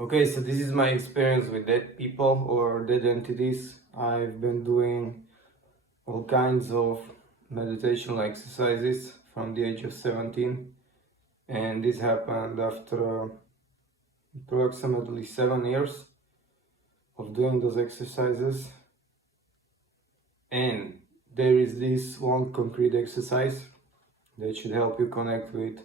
Okay, so this is my experience with dead people or dead entities. I've been doing all kinds of meditational exercises from the age of 17, and this happened after approximately 7 years of doing those exercises. And there is this one concrete exercise that should help you connect with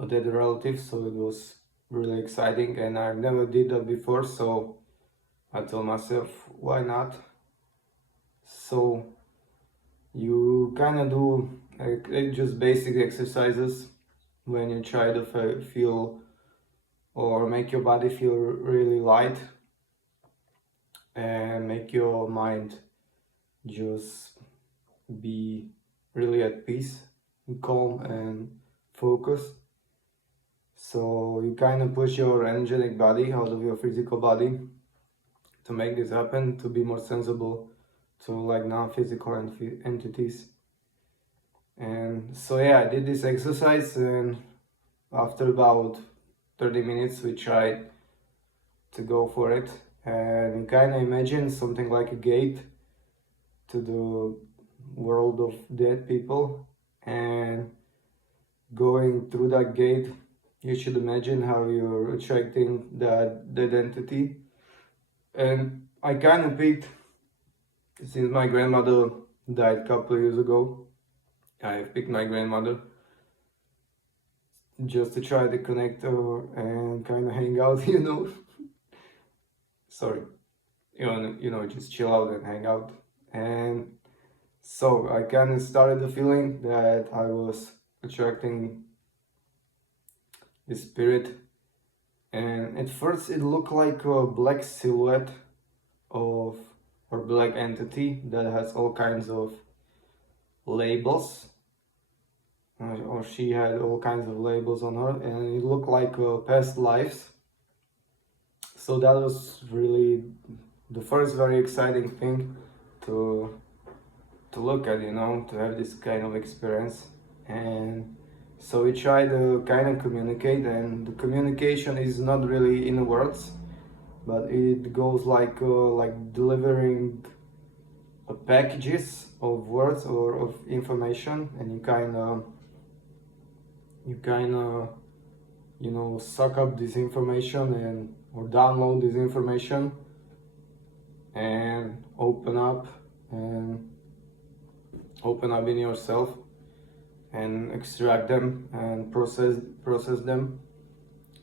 a dead relative, so it was really exciting, and I never did that before, so I told myself, why not? So you kind of do just basic exercises when you try to feel or make your body feel really light and make your mind just be really at peace, calm and focused. So you kind of push your energetic body out of your physical body to make this happen, to be more sensible to like non-physical entities. And so yeah, I did this exercise, and after about 30 minutes we tried to go for it, and you kind of imagine something like a gate to the world of dead people, and going through that gate you should imagine how you're attracting that dead entity. And I kind of picked, since my grandmother died a couple of years ago, I picked my grandmother just to try to connect her and kind of hang out, Sorry, just chill out and hang out. And so I kind of started the feeling that I was attracting the spirit. And at first it looked like a black silhouette of or black entity that has all kinds of labels, or she had all kinds of labels on her, and it looked like past lives. So that was really the first very exciting thing to look at, to have this kind of experience. And so we try to kind of communicate, and the communication is not really in words, but it goes like delivering packages of words or of information, and you kind of suck up this information and or download this information and open up in yourself and extract them and process them.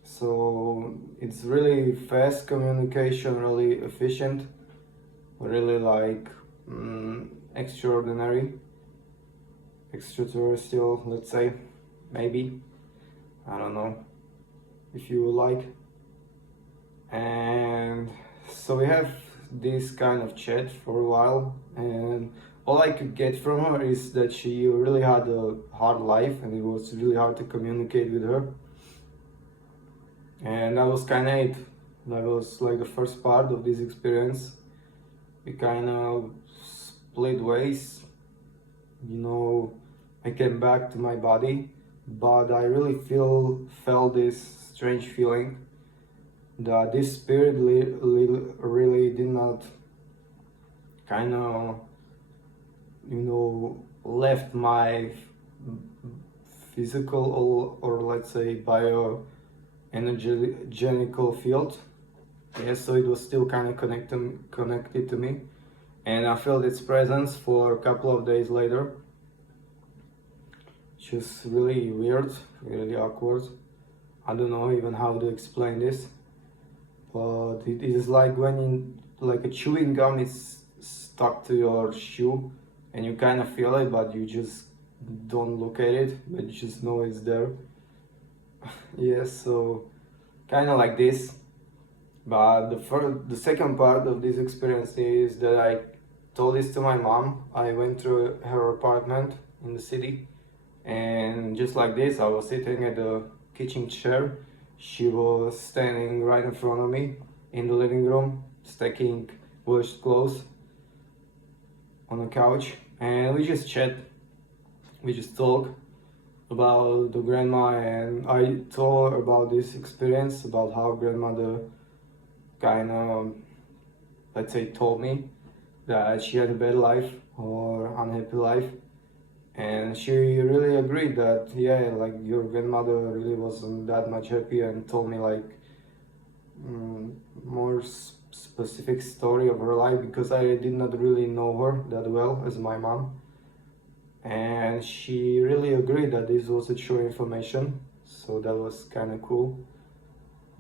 So it's really fast communication, really efficient, really like extraordinary, extraterrestrial, let's say, maybe, I don't know, if you like. And so we have this kind of chat for a while, and all I could get from her is that she really had a hard life and it was really hard to communicate with her. And that was kind of it. That was like the first part of this experience. We kind of split ways. I came back to my body, but I really felt this strange feeling that this spirit really did not kind of left my physical or let's say bio energetical field. Yes, so it was still kind of connected to me, and I felt its presence for a couple of days later. It's just really weird, really awkward. I don't know even how to explain this, but it is like when like a chewing gum is stuck to your shoe and you kind of feel it, but you just don't look at it, but you just know it's there. Yes, so kind of like this. But the second part of this experience is that I told this to my mom. I went to her apartment in the city, and just like this, I was sitting at the kitchen chair. She was standing right in front of me in the living room, stacking washed clothes on the couch, and we just chat. We just talk about the grandma, and I told her about this experience, about how grandmother kind of, let's say, told me that she had a bad life or unhappy life, and she really agreed that, yeah, like your grandmother really wasn't that much happy, and told me like more specific story of her life, because I did not really know her that well as my mom, and she really agreed that this was a true information, so that was kind of cool.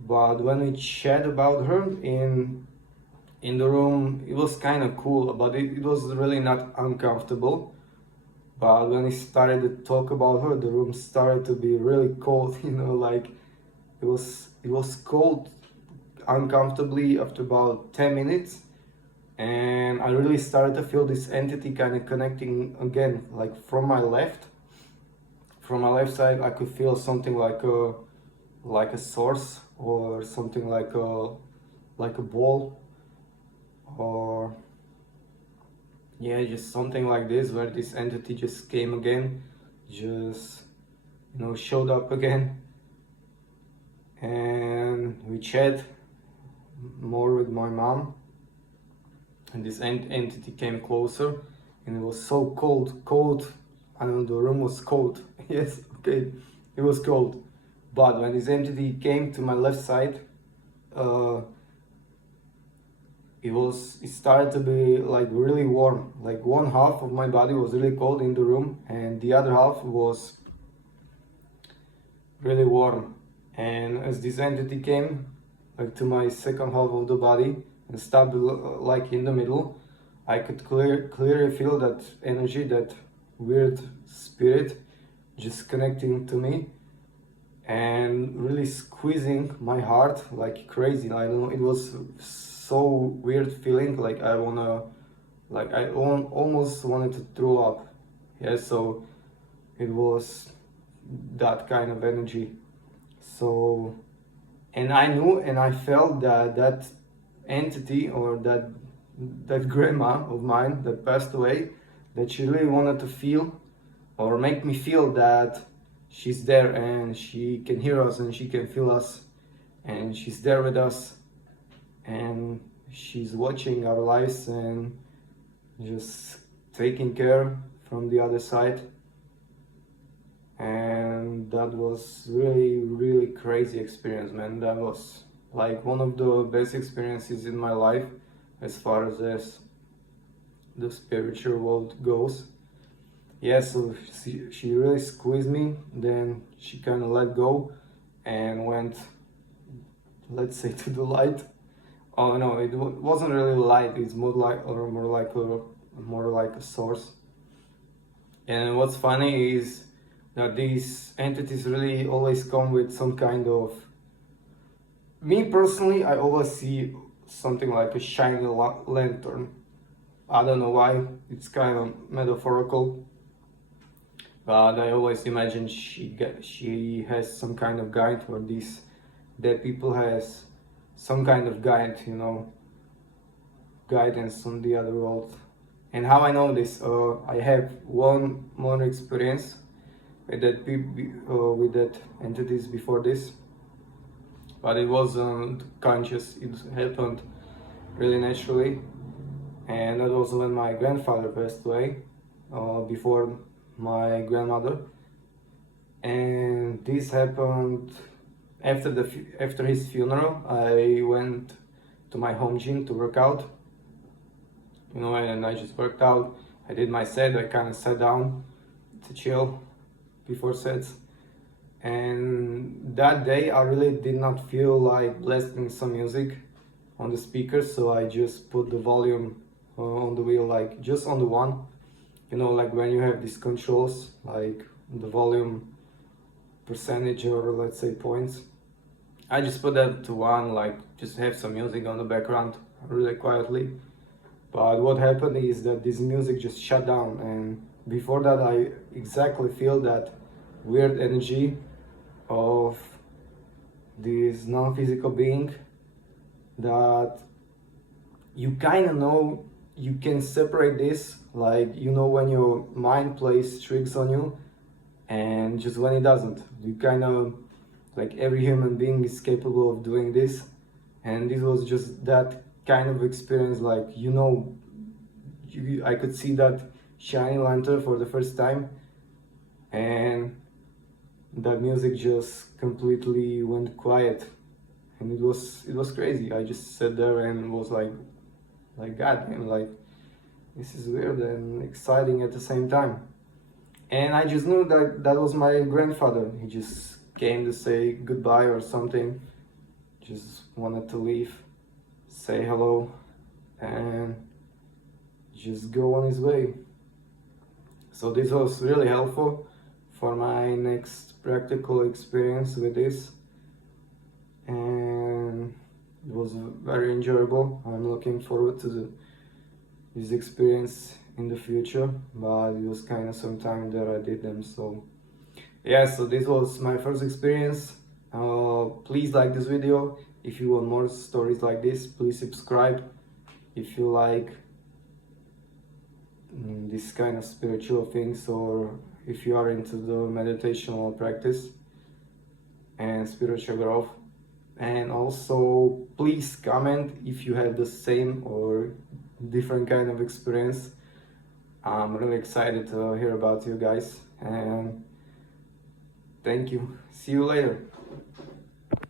But when we chat about her in the room, it was kind of cool, but it was really not uncomfortable. But when we started to talk about her, the room started to be really cold, like it was cold uncomfortably after about 10 minutes. And I really started to feel this entity kind of connecting again, like from my left. From my left side, I could feel something like a source, or something like a ball, or yeah, just something like this, where this entity just came again, just showed up again, and we chat more with my mom, and this entity came closer, and it was so cold. I don't know, the room was cold. Yes, okay, it was cold. But when this entity came to my left side, uh, it started to be like really warm. Like one half of my body was really cold in the room, and the other half was really warm. And as this entity came like to my second half of the body and stopped like in the middle, I could clearly feel that energy, that weird spirit just connecting to me and really squeezing my heart like crazy. I don't know, it was so weird feeling, like I almost wanted to throw up. Yeah, so it was that kind of energy. So, and I knew and I felt that entity, or that grandma of mine that passed away, that she really wanted to feel or make me feel that she's there, and she can hear us, and she can feel us, and she's there with us, and she's watching our lives and just taking care from the other side. And that was really crazy experience, man. That was like one of the best experiences in my life as far as the spiritual world goes. Yeah, so she really squeezed me, then she kind of let go and went, let's say, to the light. Oh no, it wasn't really light, it's more like a source. And what's funny is that these entities really always come with some kind of, me personally, I always see something like a shiny lantern. I don't know why, it's kind of metaphorical, but I always imagine she has some kind of guide, or these dead people has some kind of guide, guidance on the other world. And how I know this, I have one more experience with with that entities before this, but it wasn't conscious. It happened really naturally, and that was when my grandfather passed away, before my grandmother. And this happened after his funeral. I went to my home gym to work out, and I just worked out. I did my set. I kind of sat down to chill before sets. And that day I really did not feel like blasting some music on the speakers, so I just put the volume on the wheel, like just on the one, like when you have these controls, like the volume percentage, or let's say points. I just put that to one, like just have some music on the background really quietly. But what happened is that this music just shut down, and before that I exactly feel that weird energy of this non-physical being, that you kind of know you can separate this, like when your mind plays tricks on you, and just when it doesn't, you kind of, like every human being is capable of doing this, and this was just that kind of experience, like, you know, I could see that shiny lantern for the first time, and that music just completely went quiet, and it was crazy. I just sat there and was like God damn, like this is weird and exciting at the same time. And I just knew that that was my grandfather. He just came to say goodbye or something, just wanted to leave, say hello, and just go on his way. So this was really helpful for my next practical experience with this, and it was very enjoyable. I'm looking forward to this experience in the future, but it was kind of some time that I did them. So yeah, so this was my first experience. Please like this video. If you want more stories like this, please subscribe. If you like this kind of spiritual things, or if you are into the meditational practice and spiritual growth. And also please comment if you have the same or different kind of experience. I'm really excited to hear about you guys, and thank you. See you later.